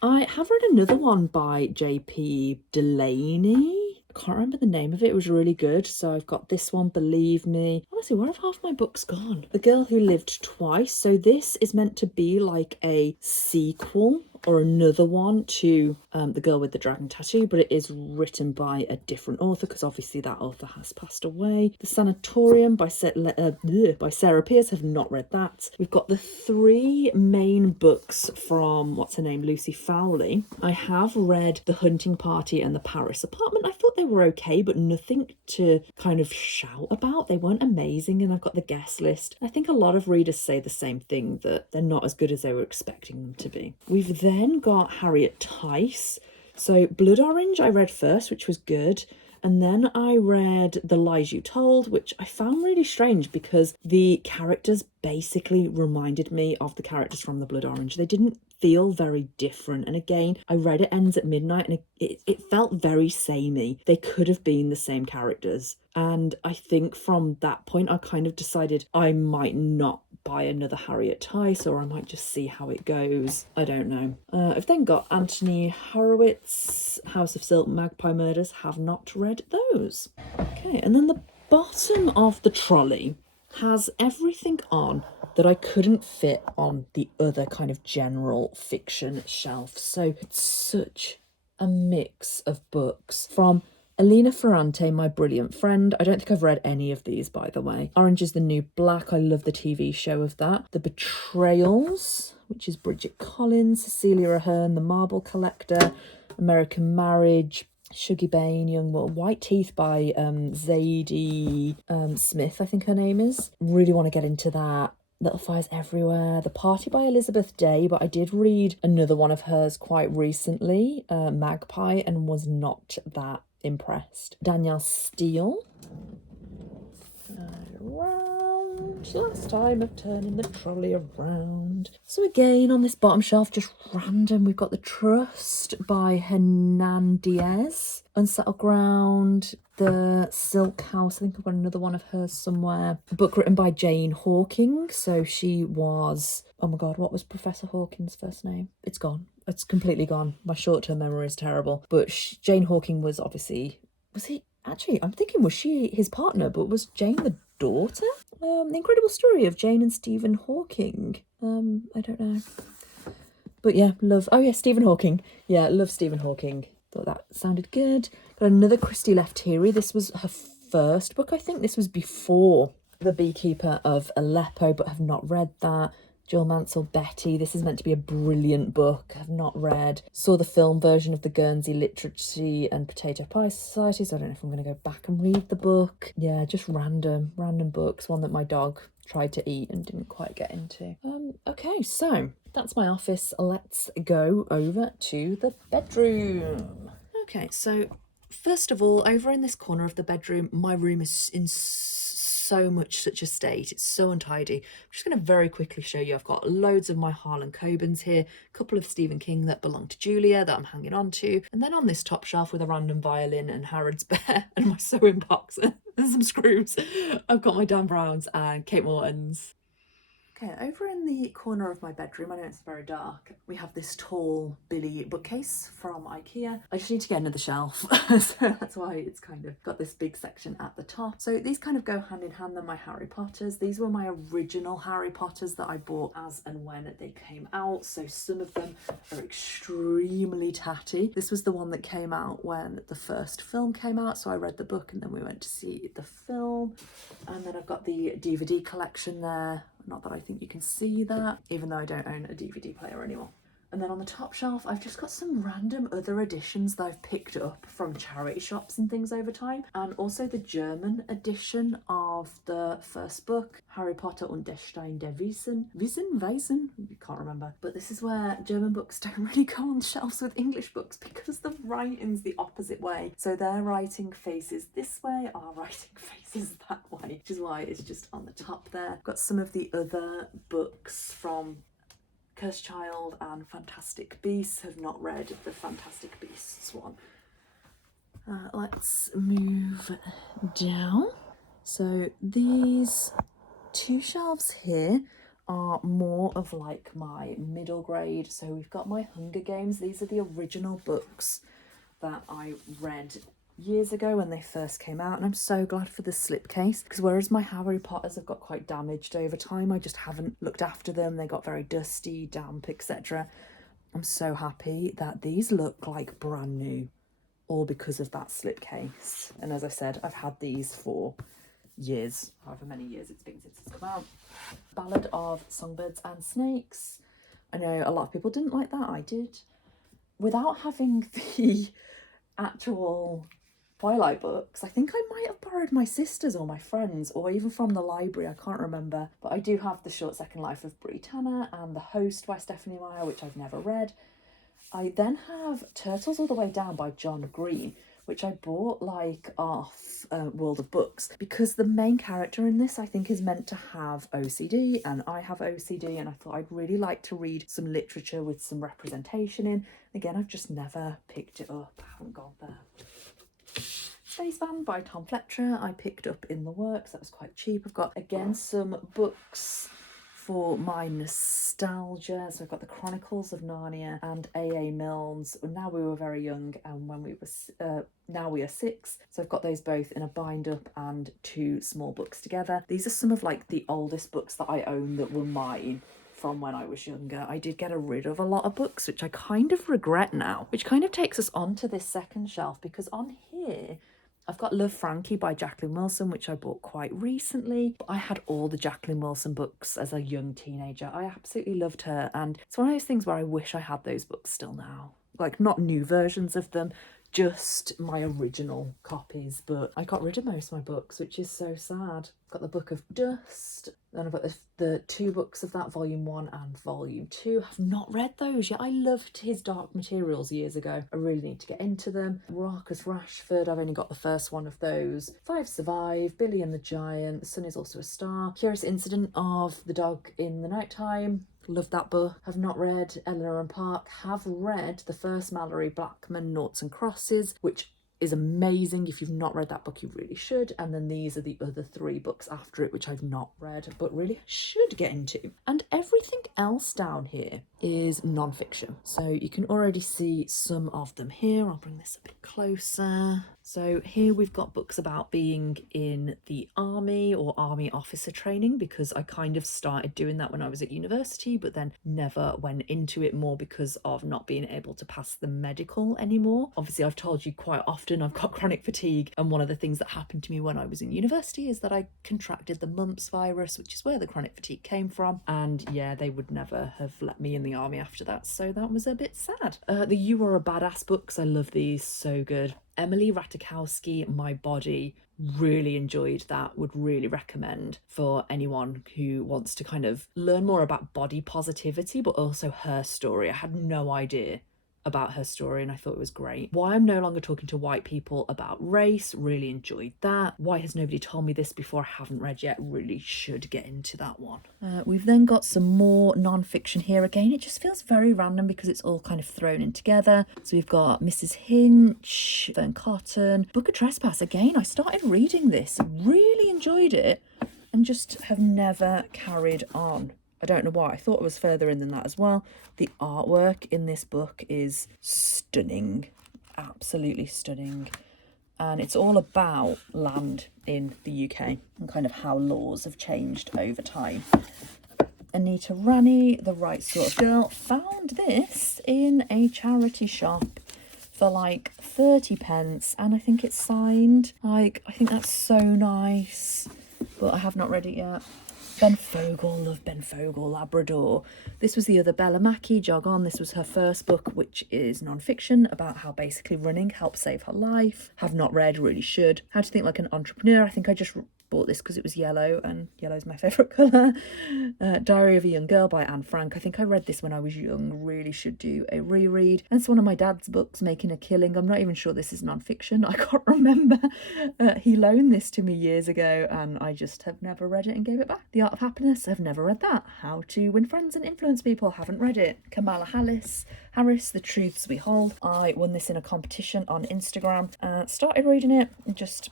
I have read another one by J.P. Delaney. I can't remember the name of it. It was really good. So I've got this one, Believe Me. Honestly, where have half my books gone? The Girl Who Lived Twice. So this is meant to be like a sequel or another one to The Girl with the Dragon Tattoo, but it is written by a different author because obviously that author has passed away. The Sanatorium by Sarah Pierce. Have not read that. We've got the 3 main books from, what's her name, Lucy Fowley. I have read The Hunting Party and The Paris Apartment. I thought they were okay, but nothing to kind of shout about. They weren't amazing, and I've got the guest list. I think a lot of readers say the same thing, that they're not as good as they were expecting them to be. We've then got Harriet Tice. So Blood Orange I read first, which was good. And then I read The Lies You Told, which I found really strange because the characters basically reminded me of the characters from The Blood Orange. They didn't feel very different. And again, I read It Ends at Midnight and it felt very samey. They could have been the same characters. And I think from that point, I kind of decided I might not buy another Harriet Tice, or I might just see how it goes. I don't know. I've then got Anthony Horowitz, House of Silk, Magpie Murders. Have not read those. Okay, and then the bottom of the trolley has everything on that I couldn't fit on the other kind of general fiction shelf. So it's such a mix of books from Elena Ferrante, My Brilliant Friend. I don't think I've read any of these, by the way. Orange is the New Black. I love the TV show of that. The Betrayals, which is Bridget Collins. Cecilia Ahern, The Marble Collector. American Marriage. Shuggy Bane, Young World. White Teeth by Zadie Smith, I think her name is. Really want to get into that. Little Fires Everywhere. The Party by Elizabeth Day, but I did read another one of hers quite recently, Magpie, and was not that impressed. Danielle Steele. Around. Last time of turning the trolley around. So again, on this bottom shelf, just random, we've got The Trust by Hernandez. Unsettled Ground. The Silk House. I think I've got another one of hers somewhere. A book written by Jane Hawking. So she was... Oh my God, what was Professor Hawking's first name? It's gone. It's completely gone. My short-term memory is terrible. But Jane Hawking was obviously... Was he... Actually, I'm thinking, was she his partner? But was Jane the daughter? The Incredible Story of Jane and Stephen Hawking. I don't know. But yeah, love... Oh yeah, Stephen Hawking. Yeah, love Stephen Hawking. Thought that sounded good. Got another Christy Leftieri. This was her first book, I think. This was before The Beekeeper of Aleppo, but have not read that. Jill Mansell, Betty. This is meant to be a brilliant book. I've not read. Saw the film version of the Guernsey Literacy and Potato Pie Society, so I don't know if I'm going to go back and read the book. Yeah, just random books. One that my dog tried to eat and didn't quite get into. Okay, so that's my office. Let's go over to the bedroom. Okay, so first of all, over in this corner of the bedroom, my room is in such a state. It's so untidy. I'm just going to very quickly show you. I've got loads of my Harlan Cobens here, a couple of Stephen King that belong to Julia that I'm hanging on to, and then on this top shelf with a random violin and Harrod's Bear and my sewing box and some screws, I've got my Dan Browns and Kate Morton's. Okay, over in the corner of my bedroom, I know it's very dark, we have this tall Billy bookcase from IKEA. I just need to get another shelf, so that's why it's kind of got this big section at the top. So these kind of go hand in hand. They're my Harry Potters. These were my original Harry Potters that I bought as and when they came out, so some of them are extremely tatty. This was the one that came out when the first film came out, so I read the book and then we went to see the film. And then I've got the DVD collection there. Not that I think you can see that, even though I don't own a DVD player anymore. And then on the top shelf, I've just got some random other editions that I've picked up from charity shops and things over time. And also the German edition of the first book, Harry Potter und der Stein der Weisen? Can't remember. But this is where German books don't really go on shelves with English books because the writing's the opposite way. So their writing faces this way, our writing faces that way, which is why it's just on the top there. Got some of the other books from Cursed Child and Fantastic Beasts. Have not read the Fantastic Beasts one. Let's move down. So these two shelves here are more of like my middle grade. So we've got my Hunger Games. These are the original books that I read years ago when they first came out, and I'm so glad for the slipcase, because whereas my Harry Potters have got quite damaged over time, I just haven't looked after them. They got very dusty, damp, etc. I'm so happy that these look like brand new, all because of that slipcase. And as I said, I've had these for years, however many years it's been since it's come out. Ballad of Songbirds and Snakes. I know a lot of people didn't like that. I did. Without having the actual Twilight books, I think I might have borrowed my sister's or my friend's, or even from the library, I can't remember. But I do have The Short Second Life of Brie Tanner and The Host by Stephanie Meyer, which I've never read. I then have Turtles All the Way Down by John Green, which I bought like off World of Books, because the main character in this I think is meant to have OCD, and I have OCD, and I thought I'd really like to read some literature with some representation in. Again, I've just never picked it up. I haven't gone there. Spaceman by Tom Fletcher, I picked up in the works. That was quite cheap. I've got, again, some books for my nostalgia. So I've got the Chronicles of Narnia and A.A. Milne's Now We Were Very Young and When We Were Now We Are Six. So I've got those both in a bind up and two small books together. These are some of like the oldest books that I own that were mine from when I was younger. I did get rid of a lot of books, which I kind of regret now, which kind of takes us on to this second shelf, because on here I've got Love Frankie by Jacqueline Wilson, which I bought quite recently. But I had all the Jacqueline Wilson books as a young teenager. I absolutely loved her, and it's one of those things where I wish I had those books still now. Like, not new versions of them, just my original copies. But I got rid of most of my books, which is so sad. I've got the Book of Dust, then I've got the two books of that, Volume 1 and Volume 2. I've not read those yet. I loved his Dark Materials years ago. I really need to get into them. Marcus Rashford, I've only got the first one of those. Five Survive, Billy and the Giant, The Sun Is Also a Star, Curious Incident of the Dog in the Nighttime. Love that book. Have not read Eleanor and Park. Have read the first Mallory Blackman, Noughts and Crosses, which is amazing. If you've not read that book, you really should. And then these are the other three books after it, which I've not read, but really should get into. And everything else down here is non-fiction. So you can already see some of them here. I'll bring this a bit closer. So here we've got books about being in the army or army officer training, because I kind of started doing that when I was at university, but then never went into it more because of not being able to pass the medical anymore. Obviously, I've told you quite often I've got chronic fatigue, and one of the things that happened to me when I was in university is that I contracted the mumps virus, which is where the chronic fatigue came from. And yeah, they would never have let me in the army after that, so that was a bit sad. The You Are a Badass books, I love these, so good. Emily Ratajkowski, My Body. Really enjoyed that. Would really recommend for anyone who wants to kind of learn more about body positivity, but also her story. I had no idea about her story and I thought it was great. Why I'm No Longer Talking to White People About Race, really enjoyed that. Why Has Nobody Told Me This Before, I haven't read yet, really should get into that one. We've then got some more non-fiction here. Again, it just feels very random because it's all kind of thrown in together. So we've got Mrs. Hinch, Fern Cotton, Book of Trespass. Again, I started reading this, really enjoyed it, and just have never carried on. I don't know why. I thought it was further in than that as well. The artwork in this book is stunning, absolutely stunning. And it's all about land in the UK and kind of how laws have changed over time. Anita Rani, The Right Sort of Girl. Found this in a charity shop for like 30 pence and I think it's signed. Like, I think that's so nice, but I have not read it yet. Ben Fogle, love Ben Fogle, Labrador. This was the other Bella Mackie, Jog On. This was her first book, which is non-fiction, about how basically running helped save her life. Have not read, really should. How to Think Like an Entrepreneur. I think I just bought this because it was yellow and yellow is my favourite colour. Diary of a Young Girl by Anne Frank. I think I read this when I was young, really should do a reread. And it's one of my dad's books, Making a Killing. I'm not even sure this is non-fiction, I can't remember. He loaned this to me years ago and I just have never read it and gave it back. The Art of Happiness, I've never read that. How to Win Friends and Influence People, haven't read it. Kamala Harris, The Truths We Hold. I won this in a competition on Instagram and started reading it and just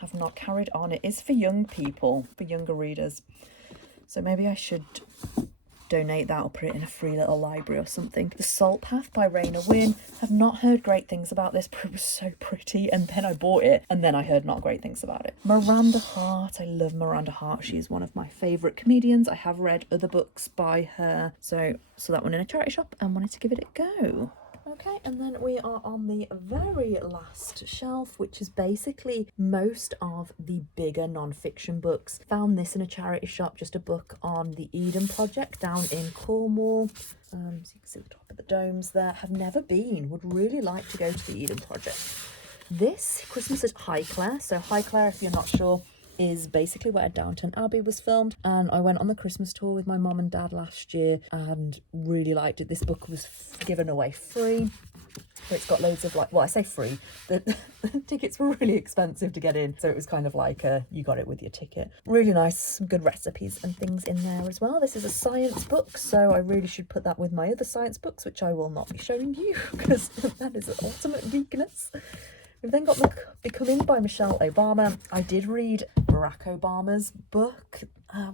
have not carried on. It is for young people, for younger readers. So maybe I should donate that or put it in a free little library or something. The Salt Path by Raina Wynn. Have not heard great things about this, but it was so pretty. And then I bought it and then I heard not great things about it. Miranda Hart. I love Miranda Hart. She is one of my favourite comedians. I have read other books by her. So saw that one in a charity shop and wanted to give it a go. Okay, and then we are on the very last shelf, which is basically most of the bigger non-fiction books. Found this in a charity shop, just a book on the Eden Project down in Cornwall. So you can see the top of the domes there. Have never been, would really like to go to the Eden Project. This, Christmas at Highclere. So Highclere, if you're not sure, is basically where Downton Abbey was filmed, and I went on the Christmas tour with my mum and dad last year and really liked it. This book was given away free. It's got loads of like, well, I say free, the tickets were really expensive to get in, so it was kind of like you got it with your ticket. Really nice, some good recipes and things in there as well. This is a science book, so I really should put that with my other science books, which I will not be showing you because that is an ultimate weakness. We've then got Becoming by Michelle Obama. I did read Barack Obama's book.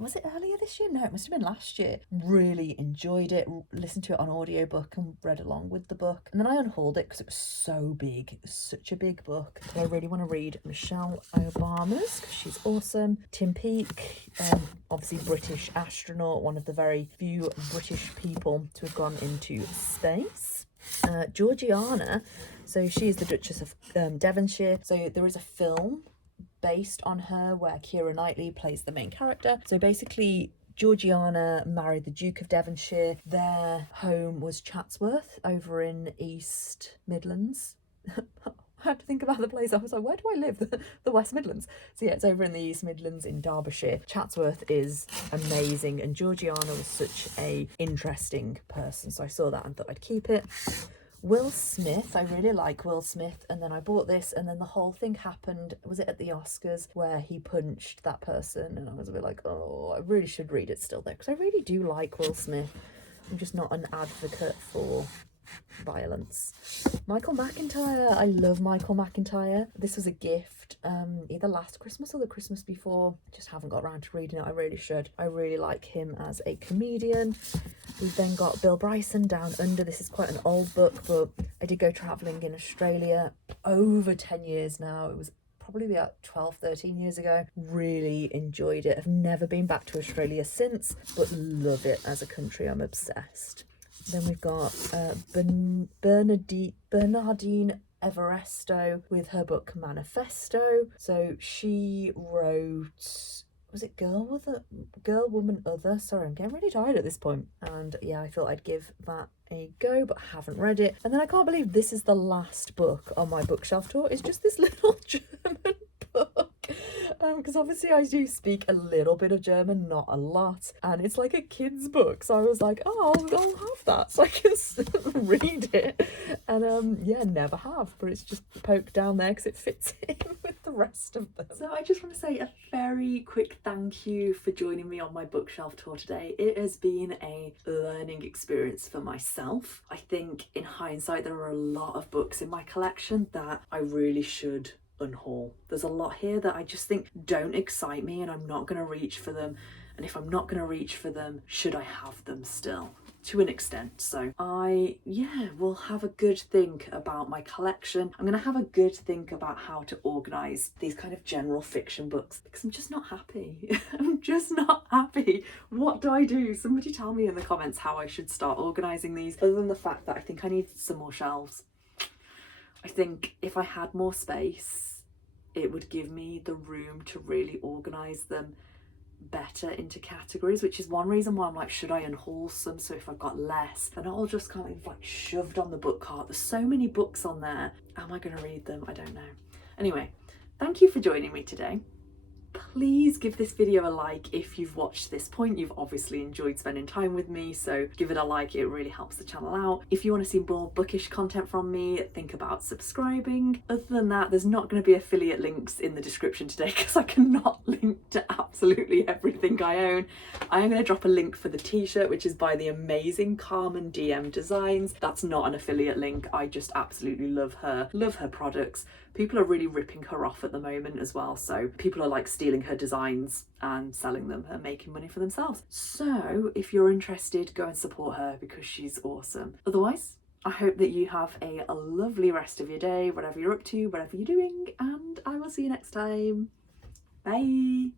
Was it earlier this year? No, it must have been last year. Really enjoyed it. Listened to it on audiobook and read along with the book. And then I unhauled it because it was so big. It was such a big book. But I really want to read Michelle Obama's because she's awesome. Tim Peake, obviously British astronaut, one of the very few British people to have gone into space. Georgiana, so she is the Duchess of Devonshire. So there is a film based on her where Keira Knightley plays the main character. So basically Georgiana married the Duke of Devonshire. Their home was Chatsworth over in East Midlands. I had to think about the place. I was like, where do I live? The West Midlands. So yeah, it's over in the East Midlands in Derbyshire. Chatsworth is amazing and Georgiana was such a interesting person. So I saw that and thought I'd keep it. Will Smith, I really like Will Smith, and then I bought this and then the whole thing happened, was it at the Oscars, where he punched that person and I was a bit like, oh, I really should read it still though, because I really do like Will Smith. I'm just not an advocate for violence. Michael McIntyre, I love Michael McIntyre. This was a gift either last Christmas or the Christmas before. Just haven't got around to reading it. I really should. I really like him as a comedian. We've then got Bill Bryson, Down Under. This is quite an old book, but I did go travelling in Australia over 10 years now. It was probably about 12, 13 years ago. Really enjoyed it. I've never been back to Australia since, but love it as a country. I'm obsessed. Then we've got Bernardine Everesto with her book Manifesto. So she wrote, was it Girl, Woman, Other? Sorry, I'm getting really tired at this point. And yeah, I thought I'd give that a go, but haven't read it. And then I can't believe this is the last book on my bookshelf tour. It's just this little German book. Because obviously I do speak a little bit of German, not a lot, and it's like a kid's book, so I was like, oh, I'll have that so I can read it. And yeah, never have, but it's just poked down there because it fits in with the rest of them. So I just want to say a very quick thank you for joining me on my bookshelf tour today. It has been a learning experience for myself. I think in hindsight there are a lot of books in my collection that I really should unhaul. There's a lot here that I just think don't excite me, and I'm not going to reach for them. And if I'm not going to reach for them, should I have them still? To an extent. So I will have a good think about my collection. I'm going to have a good think about how to organise these kind of general fiction books, because I'm just not happy. I'm just not happy. What do I do? Somebody tell me in the comments how I should start organising these, other than the fact that I think I need some more shelves. I think if I had more space, it would give me the room to really organise them better into categories, which is one reason why I'm like, should I unhaul some so if I've got less, they're not all just kind of like shoved on the book cart. There's so many books on there. Am I going to read them? I don't know. Anyway, thank you for joining me today. Please give this video a like if you've watched this point. You've obviously enjoyed spending time with me, so give it a like. It really helps the channel out. If you want to see more bookish content from me, think about subscribing. Other than that, there's not going to be affiliate links in the description today because I cannot link to absolutely everything I own. I am going to drop a link for the t-shirt, which is by the amazing CarmenDMDesign. That's not an affiliate link. I just absolutely love her products. People are really ripping her off at the moment as well, so people are like stealing her designs and selling them and making money for themselves. So if you're interested, go and support her because she's awesome. Otherwise, I hope that you have a lovely rest of your day, whatever you're up to, whatever you're doing, and I will see you next time. Bye.